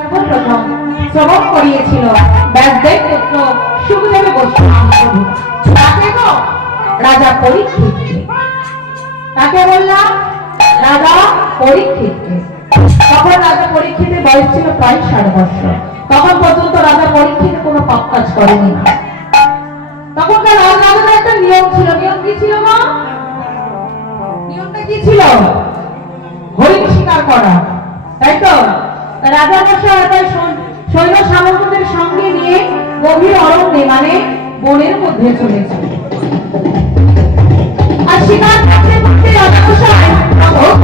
সর্বপ্রথম শ্রবণ করিয়েছিল ব্যাসদেব পুত্র সুখদেব গোস্বামী। তাকে তো রাজা পরীক্ষিতকে, তাকে বললাম রাজা পরীক্ষিতকে। তখন রাজা পরীক্ষিতের বয়স ছিল প্রায় ৬০ বছর। তখন পর্যন্ত রাজা পরীক্ষিত কোনো পাপ কাজ করেনি। তখনকার রাজাদের একটা নিয়ম ছিল। নিয়ম কি ছিল মা? নিয়মটা কি ছিল? হরিণ শিকার করা, তাই তো? রাজা মশাই তাই সৈন্য সামন্তদের সঙ্গে নিয়ে গভীর অরণ্যে মানে বনের মধ্যে চলেছে। আর শিকার করতে করতে রাজা মশাই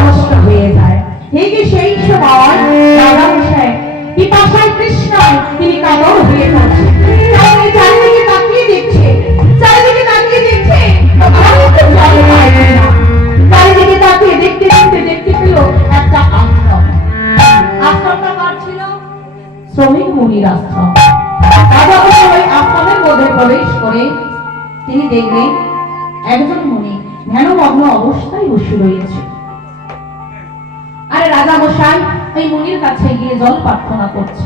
কষ্ট হয়ে যায়। ঠিক সেই সময় রাজা মশাই পিপাসায় কৃষ্ণ তিনি কাতর হয়ে পড়ছেন। চারিদিকে তাকিয়ে দেখছে, চারিদিকে তাকিয়ে দেখছে, চারিদিকে তাকিয়ে দেখতে দেখতে দেখতে পেল একটা আশ্রম। আশ্রমটা কার ছিল? শ্রমিক মুনির আশ্রম। রাজা ওই আশ্রমের মধ্যে প্রবেশ করে তিনি দেখলেন একজন মুনি ধ্যানমগ্ন অবস্থায় বসে রয়েছে। আরে রাজা মশাই ওই মুনির কাছে গিয়ে জল প্রার্থনা করছে,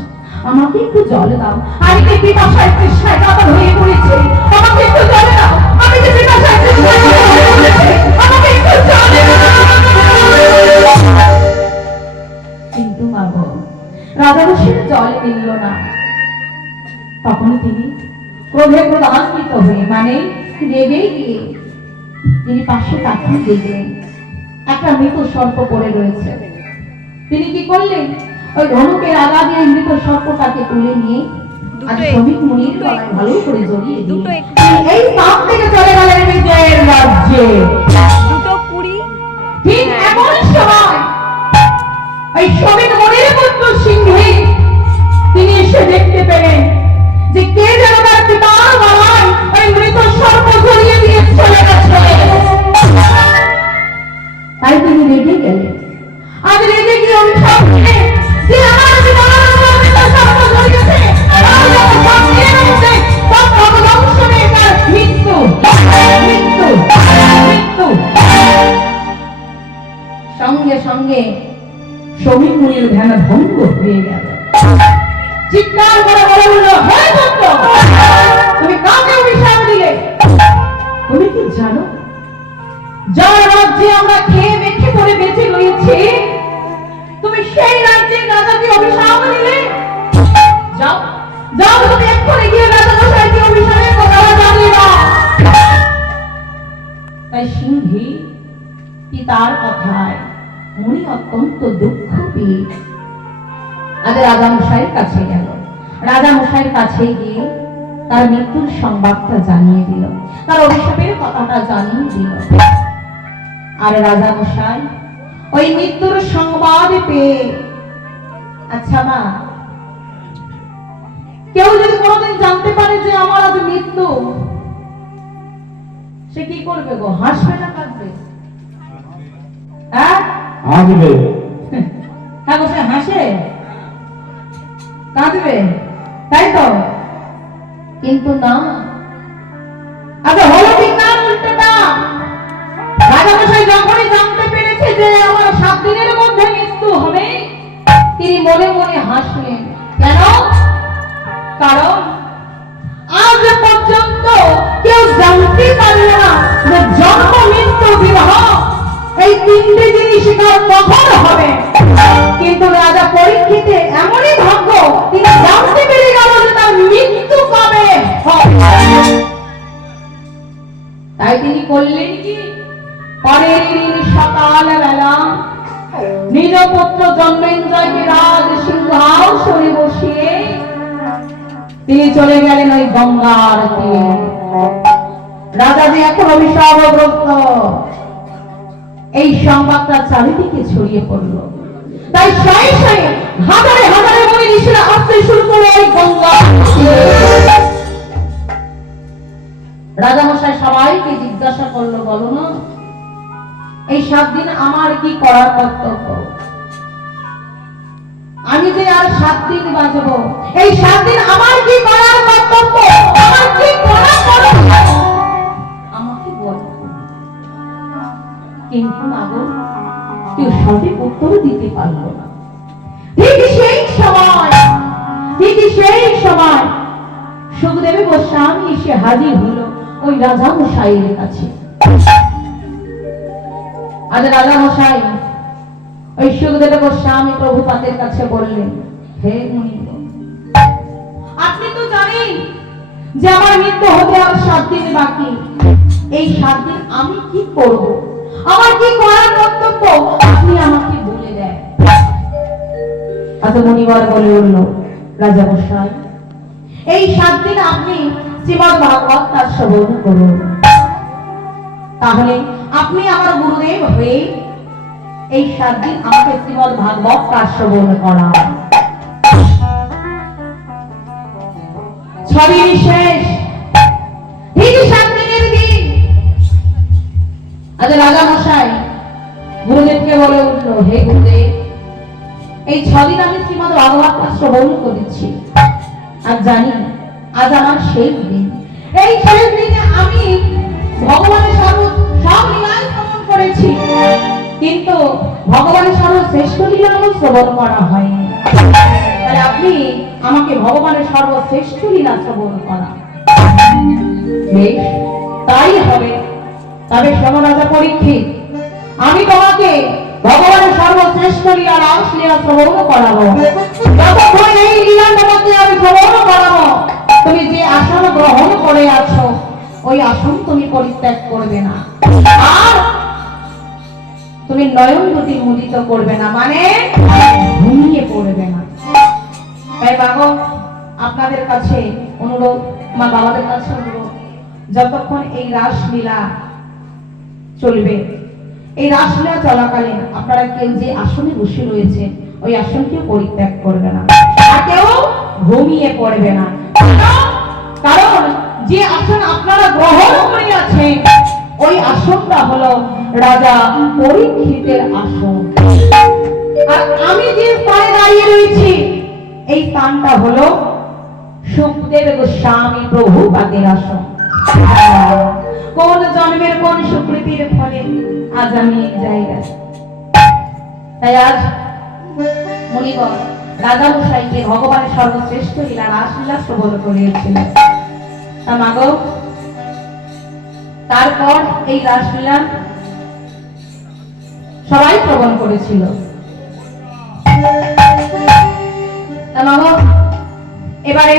আমাকে একটু জল দাও, আমি কি পিপাসায় তৃষ্ণায় কাতর হয়ে পড়েছি, আমাকে একটু জল দাও, আমি কি পিপাসায় তৃষ্ণায় কাতর হয়ে পড়েছি, আমাকে একটু জল দাও। কিন্তু মাগো রাজা মশাই জল মিলল না। তখন তিনি ক্রোধে ক্রোধান্বিত হয়ে মানে রেগে গিয়ে তিনি পাশে তাকিয়ে দেখলেন একটা মৃত সর্প পড়ে রয়েছে। তিনি কি করলেন? ওই ধনুকের আগা দিয়ে মৃত সর্পটাকে তুলে নিয়ে আর শ্রমিক মুনির গলায় ভালো করে জড়িয়ে দিয়ে এই পাপ থেকে চলে গেলেন বিজয়ের রাজ্যে। দুটো কুড়ি। ঠিক এমন সময় ওই শ্রমিক মুনির পুত্র সিংহে তিনি এসে দেখতে পেলেন যে কে যেন তার পিতার গলায় ওই মৃত সর্প জড়িয়ে দিয়ে চলে গেছে। তাই তিনি রেগে গেলেন। আজ রেগে গিয়ে অভিশাপ দিলেন যে আমার পিতার গলায় মৃত সর্প জড়িয়েছে, তার মৃত্যু মৃত্যু মৃত্যু। সঙ্গে সঙ্গে শ্রমিক মুনির ধ্যান ভঙ্গ হয়ে গেল। চিৎকার করে বলল, হে পুত্র, তুমি কাকে অভিশাপ দিলে? তুমি কি জানো যার রাজ্যে আমরা খেয়ে মেখে পড়ে বেঁচে রয়েছি, তুমি সেই রাজ্যের রাজাকে অভিশাপ দিলে? যাও যাও, তুমি এক্ষুনি গিয়ে রাজা মশাইকে অভিশাপের কথা জানিয়ে দাও। তাই সিংহী পিতার কথায় মুনি অত্যন্ত দুঃখ পেয়ে আজ রাজা মশাইয়ের কাছে গেল। রাজা মশাইয়ের কাছে গিয়ে তার মৃত্যুর সংবাদটা জানিয়ে দিল, তার অভিশাপের কথাটা জানিয়ে দিল। আর রাজা মশাই ওই মৃত্যুর সংবাদ পেয়ে, আচ্ছা মা, কেউ যদি কোনোদিন জানতে পারে যে আমার আজ মৃত্যু, সে কি করবে গো? হাসবে না কাঁদবে? হ্যাঁ হাসবে। হ্যাঁ গো, সে হাসে কাঁদবে, তাই তো? কিন্তু না, আচ্ছা হলো ঠিক না উল্টোটা? রাজামশাই যখনই জানতে পেরেছে যে আমার 7 দিনের মধ্যে মৃত্যু হবে, তিনি মনে মনে হাসলেন। কেন? কারণ আজ পর্যন্ত কেউ জানতে পারল না যে জন্ম মৃত্যু বিবাহ এই 3টে জিনিস কখন হবে। কিন্তু রাজা পরীক্ষিতে এমনই ভাগ্য, তিনি জানতে পেরে গেল যে তার মৃত্যু কবে হবে। তাই তিনি করলেন কি, পরের দিন সকাল বেলা নিজ পুত্র জন্মেঞ্জয়কে রাজ সিংহাসনে বসিয়ে তিনি চলে গেলেন ওই গঙ্গার তীরে। রাজা যে এখন অভিশাপগ্রস্ত, এই সংবাদটা চারিদিকে ছড়িয়ে পড়ল। তাই সাই সাই হাজারে হাজারে মুনি ঋষিরা আসতে শুরু করলো ওই গঙ্গা। রাজা মশাই সবাইকে জিজ্ঞাসা করলো, বলো না এই 7 দিন আমার কি করার কর্তব্য? আমি যে আর 7 দিন বাঁচবো, এই 7 দিন আমার কি করার কর্তব্য, আমার কি করার কর্তব্য আমাকে বলো। কিন্তু মাগো কেউ সঠিক উত্তর দিতে পারলো না। ঠিক সেই সময় সে হাজির হলো ওই রাজা মশাইয়ের কাছে। আজ রাজা মশাই ওই সুখদেব গোস্বামী প্রভুপাদের কাছে বললেন, হে মুনিবর, আপনি তো জানেন যে আমার মৃত্যু হতে আর 7 দিন বাকি। এই 7 দিন আমি কি করব, আমার কি করার কর্তব্য আপনি আমাকে বলে দেন। আজ মুনিবর বলে উঠল, রাজা মশাই, এই 7 দিন আপনি শ্রীমদ্ ভাগবত তার শ্রবণ করুন। তাহলে আপনি আমার গুরুদেব হয়ে এই 7 দিন আমাকে শ্রীমদ্ ভাগবত তার শ্রবণ করান। 6 দিন শেষ, ঠিক 7 দিনের দিন। আজ রাজা মশাই গুরুদেবকে বলে উঠল, হে গুরুদেব, এই 6 দিন আমি শ্রীমদ্ ভাগবত তার শ্রবণ করেছি। আর জানি আজ আমার শেষ দিন। এই শেষ দিনে আমি ভগবানের সব লীলাই শ্রবণ করেছি, কিন্তু ভগবানের সর্বশ্রেষ্ঠ লীলা আমার শ্রবণ করা হয়নি। তাহলে আপনি আমাকে ভগবানের সর্বশ্রেষ্ঠ লীলা শ্রবণ করা। বেশ, তাই হবে। তবে শোনো রাজা পরীক্ষিত, আমি তোমাকে ভগবানের সর্বশ্রেষ্ঠ লীলা রাস লীলা শ্রবণ করাবো। যতক্ষণ এই লীলা তোমাকে আমি শ্রবণ করাবো, তুমি যে আসন গ্রহণ করে আছো ওই আসন তুমি পরিত্যাগ করবে না, আর তুমি নয়ন দুটি মুদিত করবে না, মানে ঘুমিয়ে পড়বে না। তাই বাবা, আপনাদের কাছে অনুরোধ, আমার বাবাদের কাছে অনুরোধ, যতক্ষণ এই রাসলীলা চলবে, এই রাসলীলা চলাকালীন আপনারা কেউ যে আসনে বসে রয়েছে ওই আসনকে পরিত্যাগ করবে না, আর কেউ ঘুমিয়ে পড়বে না। কারণ যে আসন আপনারা গ্রহণ করিয়াছেন ওই আসনটা হলো রাজা পরীক্ষিতের আসন, আর আমি যে স্থানে দাঁড়িয়ে রয়েছি এই স্থানটা হলো সুখদেব গোস্বামী প্রভুপাদের আসন। কোন জন্মের কোন সুকৃতির ফলে আজ আমি এই জায়গায়। তাই আজ মুনিবর রাজা মশাইকে ভগবানের সর্বশ্রেষ্ঠ লীলা রাসলীলা শ্রবণ করিয়েছিলেন। তা মাগো, তারপর এই রাসলীলা সবাই শ্রবণ করেছিল। তা মাগো, এবারে